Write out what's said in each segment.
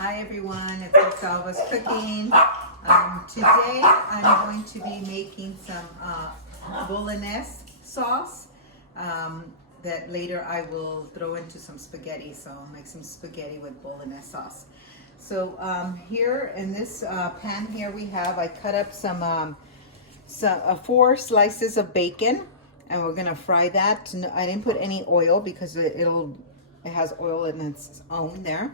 Hi everyone, it's Ms Elva's Cooking. Today I'm going to be making some Bolognese sauce that later I will throw into some spaghetti. So I'll make some spaghetti with Bolognese sauce. So here in this pan here I cut up some 4 slices of bacon, and we're gonna fry that. I didn't put any oil because it has oil in its own there.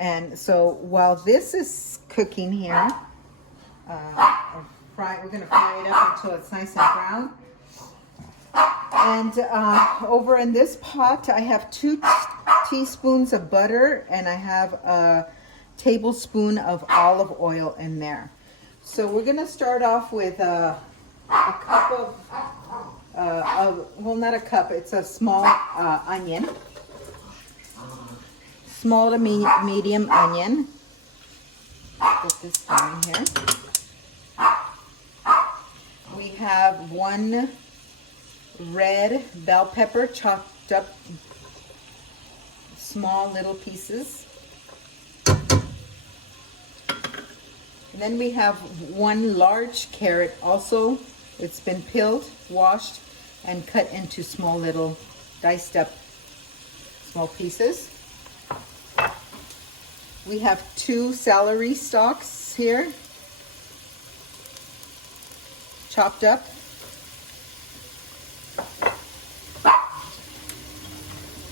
And so while this is cooking here, we're gonna fry it up until it's nice and brown. And over in this pot, I have 2 teaspoons of butter, and I have a tablespoon of olive oil in there. So we're gonna start off with a cup well, not a cup, it's a small onion. Small to medium onion. Put this down here. We have 1 red bell pepper chopped up small little pieces. And then we have 1 large carrot also. It's been peeled, washed, and cut into small little diced up small pieces. We have 2 celery stalks here, chopped up.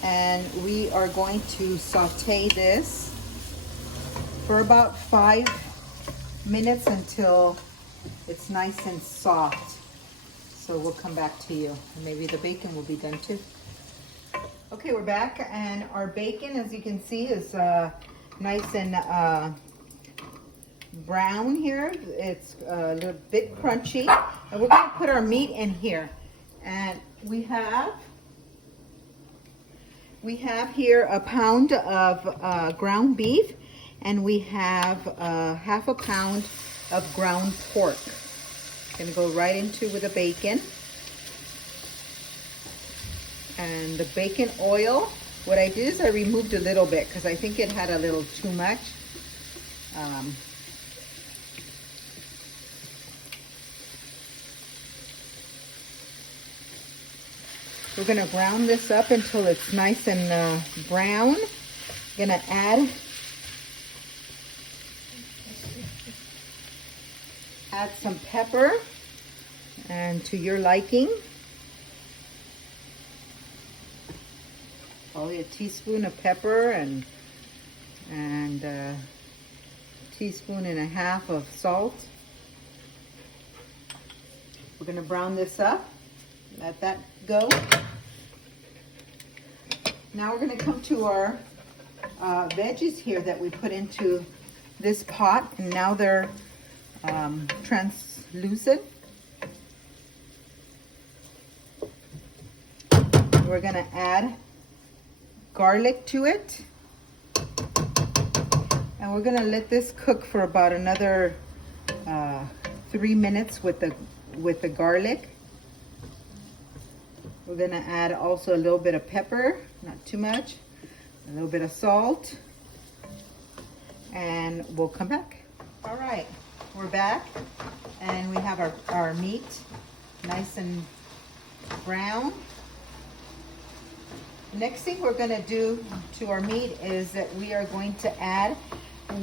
And we are going to saute this for about 5 minutes until it's nice and soft. So we'll come back to you. Maybe the bacon will be done too. Okay, we're back, and our bacon, as you can see, is nice and brown here. It's a little bit crunchy, and we're going to put our meat in here. And we have here a pound of ground beef, and we have half a pound of ground pork. Going to go right into with the bacon. And the bacon oil, what I did is I removed a little bit because I think it had a little too much. We're going to brown this up until it's nice and brown. Going to add some pepper, and to your liking. Probably a teaspoon of pepper and a teaspoon and a half of salt. We're going to brown this up. Let that go. Now we're going to come to our veggies here that we put into this pot, and now they're translucent. We're going to add garlic to it, and we're going to let this cook for about another 3 minutes with the garlic. We're going to add also a little bit of pepper, not too much, a little bit of salt, and we'll come back. All right, we're back, and we have our meat nice and brown. Next thing we're going to do to our meat is that we are going to add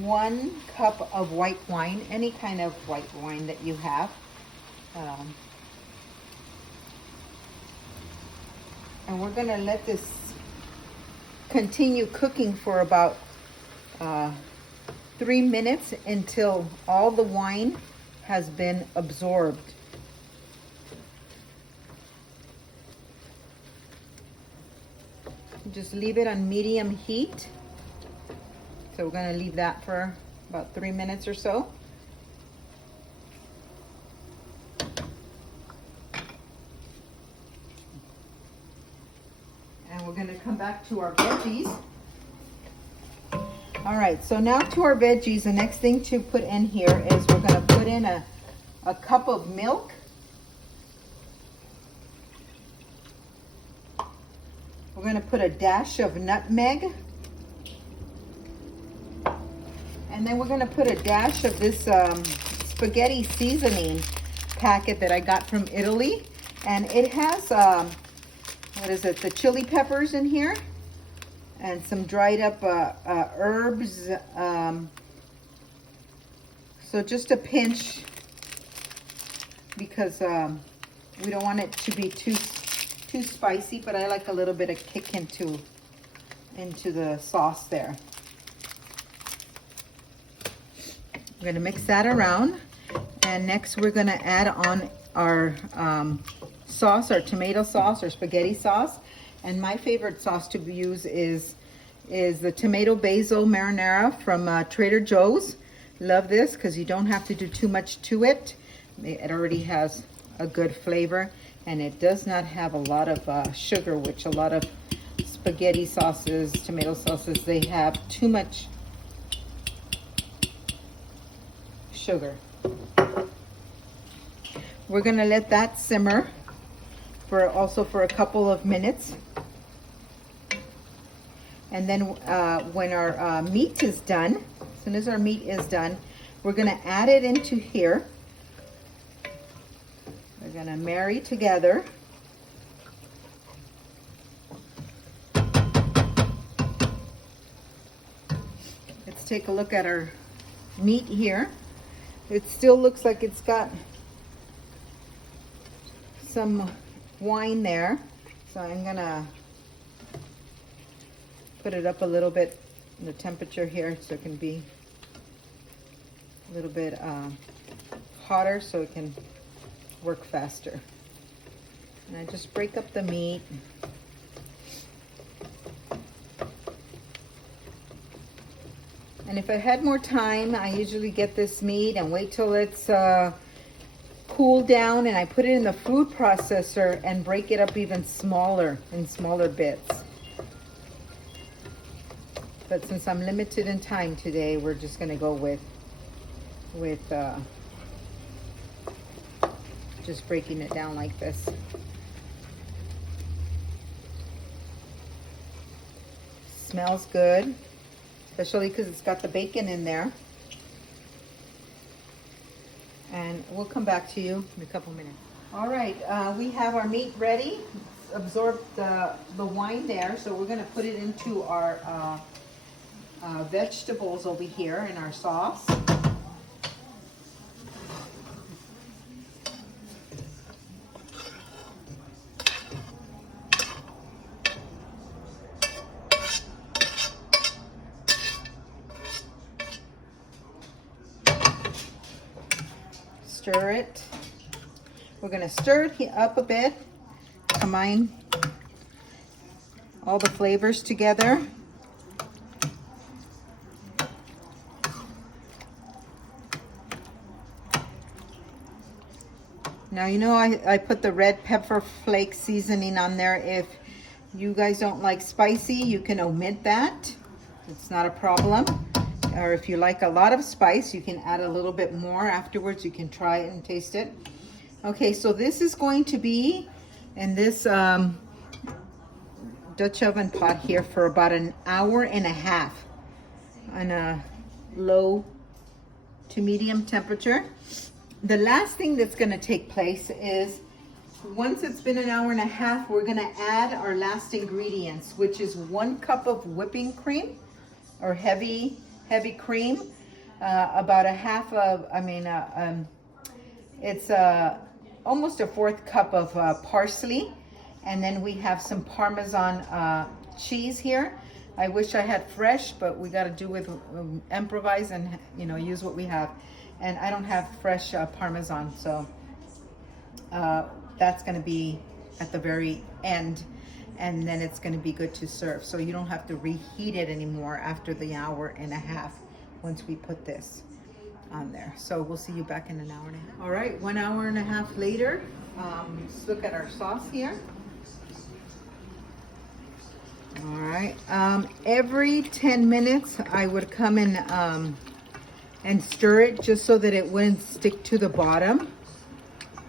1 cup of white wine, any kind of white wine that you have. And we're going to let this continue cooking for about 3 minutes until all the wine has been absorbed. Just leave it on medium heat. So we're going to leave that for about 3 minutes or so. And we're going to come back to our veggies. All right, so now to our veggies. The next thing to put in here is we're going to put in a cup of milk. We're going to put a dash of nutmeg. And then we're gonna put a dash of this spaghetti seasoning packet that I got from Italy. And it has, what is it, the chili peppers in here. And some dried up herbs. So just a pinch, because we don't want it to be too spicy, but I like a little bit of kick into the sauce there. We're gonna mix that around, and next we're gonna add on our sauce, our tomato sauce or spaghetti sauce. And my favorite sauce to use is the tomato basil marinara from Trader Joe's. Love this because you don't have to do too much to it. It already has a good flavor, and it does not have a lot of sugar, which a lot of spaghetti sauces, tomato sauces, they have too much sugar. We're gonna let that simmer for a couple of minutes. And then when our meat is done, as soon as our meat is done, we're gonna add it into here. We're gonna marry together. Let's take a look at our meat here. It still looks like it's got some wine there. So I'm gonna put it up a little bit in the temperature here so it can be a little bit hotter so it can work faster. And I just break up the meat. And if I had more time, I usually get this meat and wait till it's cooled down, and I put it in the food processor and break it up even smaller, in smaller bits. But since I'm limited in time today, we're just gonna go with just breaking it down like this. Smells good, especially because it's got the bacon in there. And we'll come back to you in a couple minutes. All right, we have our meat ready. It's absorbed the wine there, so we're gonna put it into our vegetables over here in our sauce. Stir it. We're gonna stir it up a bit, combine all the flavors together. Now, you know, I put the red pepper flake seasoning on there. If you guys don't like spicy, you can omit that. It's not a problem. Or if you like a lot of spice, you can add a little bit more afterwards. You can try it and taste it. Okay, so this is going to be in this Dutch oven pot here for about an hour and a half on a low to medium temperature. The last thing that's gonna take place is, once it's been an hour and a half, we're gonna add our last ingredients, which is 1 cup of whipping cream, or heavy cream, about a half of, it's almost a 1/4 cup of parsley, and then we have some Parmesan cheese here. I wish I had fresh, but we got to do with improvise and use what we have. And I don't have fresh Parmesan, so that's going to be at the very end, and then it's going to be good to serve. So you don't have to reheat it anymore after the hour and a half once we put this on there. So we'll see you back in an hour and a half. All right, 1 hour and a half later, let's look at our sauce here. All right, every 10 minutes I would come and stir it just so that it wouldn't stick to the bottom.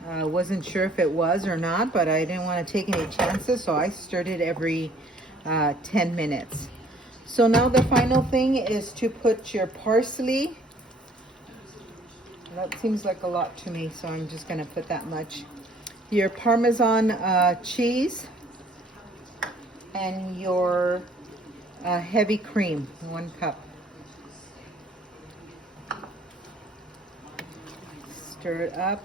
I wasn't sure if it was or not, but I didn't want to take any chances, so I stirred it every 10 minutes. So now the final thing is to put your parsley. That seems like a lot to me, so I'm just gonna put that much. Your Parmesan cheese and your heavy cream, 1 cup. Stir it up.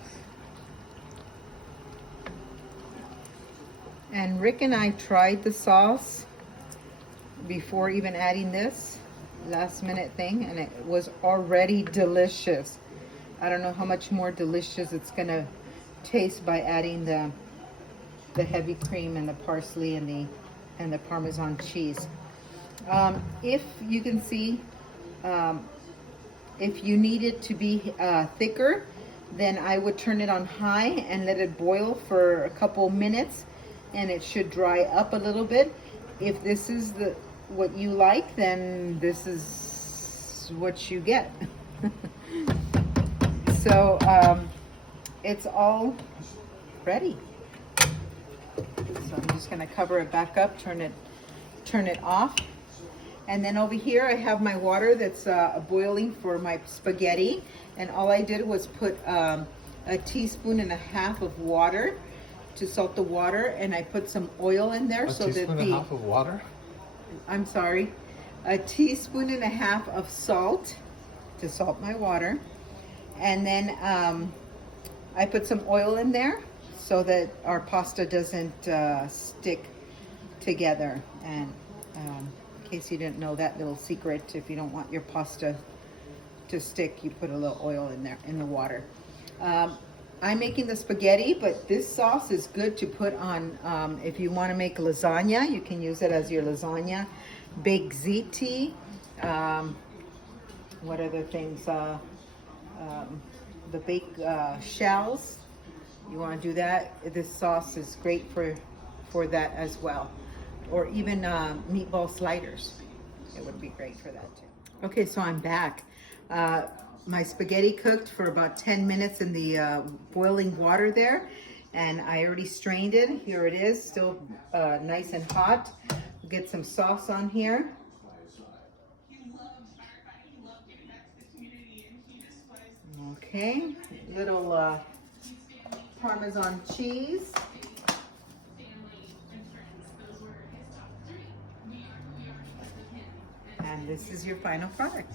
And Rick and I tried the sauce before even adding this, last minute thing, and it was already delicious. I don't know how much more delicious it's gonna taste by adding the heavy cream and the parsley and the Parmesan cheese. If you can see, if you need it to be thicker, then I would turn it on high and let it boil for a couple minutes, and it should dry up a little bit. If this is what you like, then this is what you get. So it's all ready. So I'm just gonna cover it back up, turn it off. And then over here I have my water that's boiling for my spaghetti. And all I did was put a teaspoon and a half of water to salt the water, and I put some oil in there so that a teaspoon and a half of water? I'm sorry, a teaspoon and a half of salt to salt my water. And then I put some oil in there so that our pasta doesn't stick together. And in case you didn't know that little secret, if you don't want your pasta to stick, you put a little oil in there in the water. I'm making the spaghetti, but this sauce is good to put on if you want to make lasagna. You can use it as your lasagna. Baked ziti. What other things? The baked shells. You want to do that? This sauce is great for that as well. Or even meatball sliders. It would be great for that too. Okay, so I'm back. My spaghetti cooked for about 10 minutes in the boiling water there, and I already strained it. Here it is, still nice and hot. We'll get some sauce on here. Okay, little Parmesan cheese. And this is your final product.